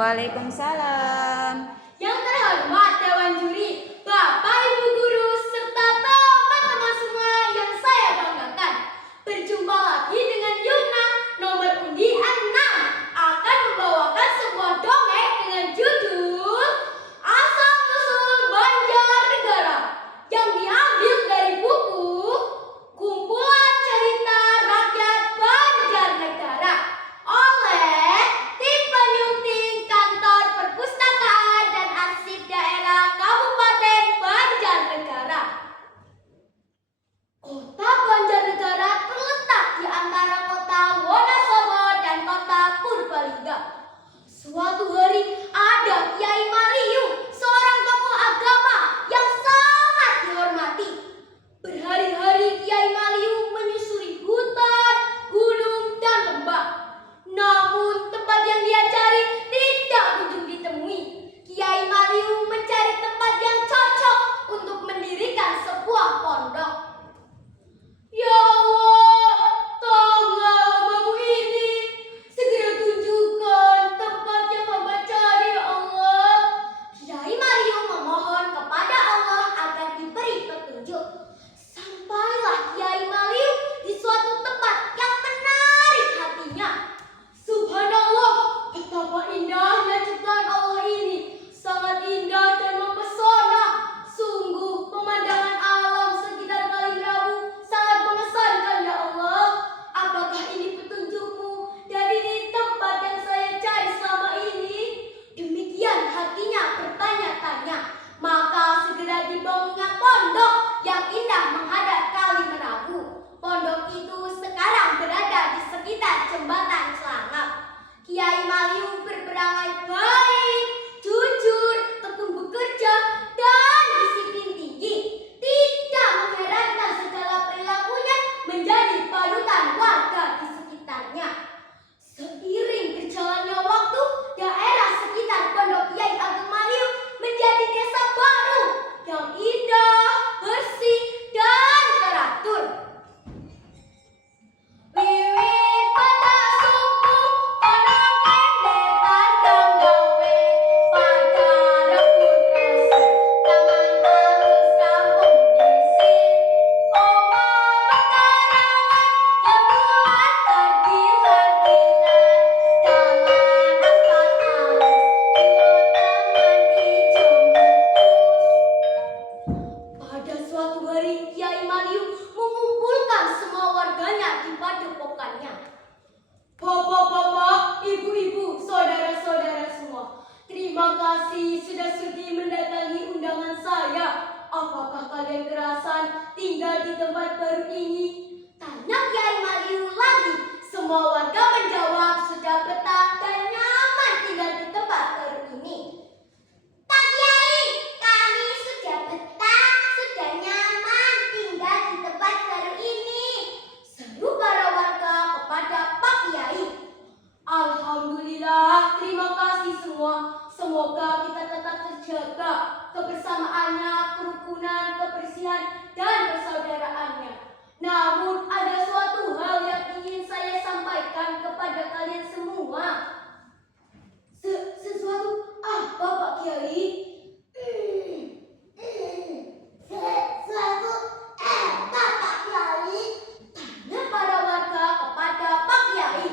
Waalaikumsalam. Yang terhormat Dewan Juri, Bapak Ibu Guru, serta teman-teman semua yang saya banggakan. Berjumpa lagi dengan Yumna, nomor undi 6, akan membawakan sebuah dongeng dengan judul Asal-usul Banjarnegara, yang diambil dari buku Kumpulan Cerita Rakyat Banjarnegara oleh tim penyunting Kantor Perpustakaan dan Arsip Daerah Kabupaten Banjarnegara. Kota Banjarnegara terletak di antara kota Wonosobo dan kota Purbalingga. Suatu hari ada Kiai Maliu, seorang tokoh agama yang sangat dihormati. Berhari-hari Kiai Maliu menyusuri hutan, gunung, dan lembah. Namun tempat yang dia cari tidak kunjung ditemui. Kiai Maliu mencari tempat yang cocok untuk mendirikan sebuah pondok. Ya Allah, tolonglah hambamu ini. Segera tunjukkan tempat yang hamba cari, ya Allah. Kiai Maliu memohon kepada Allah agar diberi petunjuk. Sampailah Kiai Maliu di suatu tempat yang menarik hatinya. Subhanallah, betapa indahnya ciptaan Allah ini. Sangat indah dan mempesona. Sungguh pemandangan alam sekitar Kaligrawu sangat mengesankan, ya Allah. Apakah ini petunjukmu dari tempat yang saya cari selama ini? Demikian hatinya bertanya-tanya. Maka segera dibangunnya pondok yang indah menghadap Kali Menahu. Pondok itu sekarang berada di sekitar jembatan Celangap. Kiai Maliu berperangai baik, jujur, tekun bekerja, dan disiplin tinggi. Tidak mengherankan segala perilakunya menjadi panutan warga di sekitarnya. Seiring berjalannya waktu, daerah sekitar Pondok Kiai Ageng Maliu menjadi desa baru yang indah, bersih, dan teratur. Wiwit pada suku ana kene tandang gawe pada rebut resik tangan alus kampung disit omah pekarangan yang bulan tergilar-gilar dalan aspal alus dua taman ijo mupus. Pada suatu hari Kiai Maliu mengumpulkan semua warganya di padepokannya. Bapak-bapak, ibu-ibu, saudara-saudara semua, terima kasih sudah sudi mendatangi undangan saya. Apakah kalian kerasan tinggal di tempat baru ini? Tanya Kiai Maliu lagi. Semua warga menjawab sudah betah dan nyaman tinggal di tempat baru ini. Pak Kiai, kami sudah betah, sudah nyaman tinggal di tempat baru ini, seru para warga kepada Pak Kiai. Alhamdulillah, terima kasih semua. Semoga kita tetap terjaga kebersamaannya, kerukunan, kebersihan, dan persaudaraannya. Namun ada suatu hal yang ingin saya sampaikan kepada kalian semua. Sesuatu apa, Pak Kiai? Sesuatu apa, Pak Kiai? Tanya para warga kepada Pak Kiai.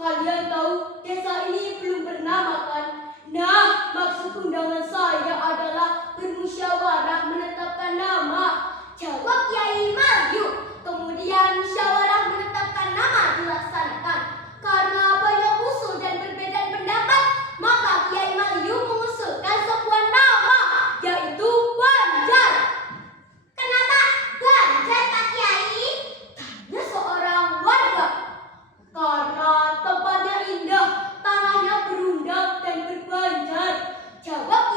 Kalian tahu desa ini belum bernama kan? Nah, maksud undangan saya adalah bermusyawarah menetapkan nama. Jawab Kiai Maliu. Kemudian musyawarah menetapkan nama dilaksanakan. Karena banyak usul dan perbedaan pendapat, maka Kiai Maliu mengusulkan sebuah nama, yaitu Banjar. Kenapa Banjar, Pak Kiai? Tanya seorang warga. Karena tempatnya indah, tanahnya berundak dan berbanjar. Jawab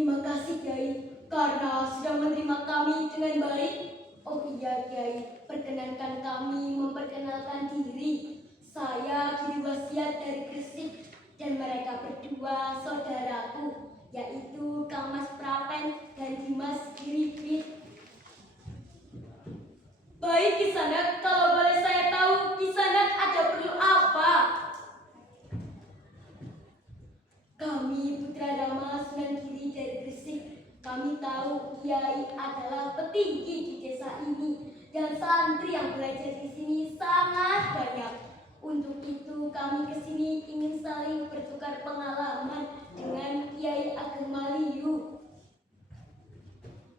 Terima kasih Kiai karena sudah menerima kami dengan baik. Oh iya Kiai, perkenankan kami memperkenalkan diri. Saya Giri Wasiat dari Gresik dan mereka berdua saudaraku, yaitu Kang Mas Prapen dan Dimas Giripit. Baik Kisanak, kalau boleh saya tahu Kisanak ada perlu apa? Kami Putra Dharma Sunan Giri dari Gresik. Kami tahu Kiai adalah petinggi di desa ini dan santri yang belajar di sini sangat banyak. Untuk itu kami kesini ingin saling bertukar pengalaman dengan Kiai Ageng Maliu.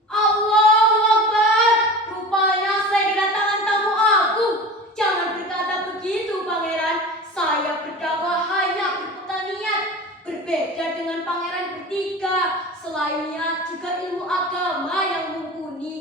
Allahu Akbar, rupanya saya kedatangan tamu agung. Jangan berkata begitu Pangeran, saya berdakwah hanya berpertanian. Berbeda dengan Pangeran bertiga, selainnya juga ilmu agama yang mumpuni.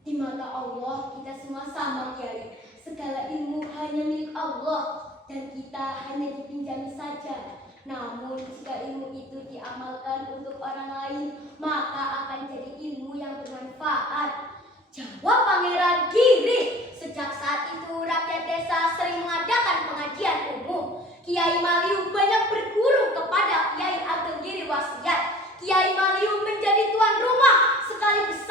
Di mata Allah kita semua sama Kiai. Segala ilmu hanya milik Allah dan kita hanya dipinjami saja. Namun jika ilmu itu diamalkan untuk orang lain, maka akan jadi ilmu yang bermanfaat. Jawab Pangeran Giri. Sejak saat itu rakyat desa sering mengadakan pengajian umum. Kiai Maliu banyak berguru kepada Kiai Ageng Giri Wasiat. Kiai Maliu menjadi tuan rumah sekaligus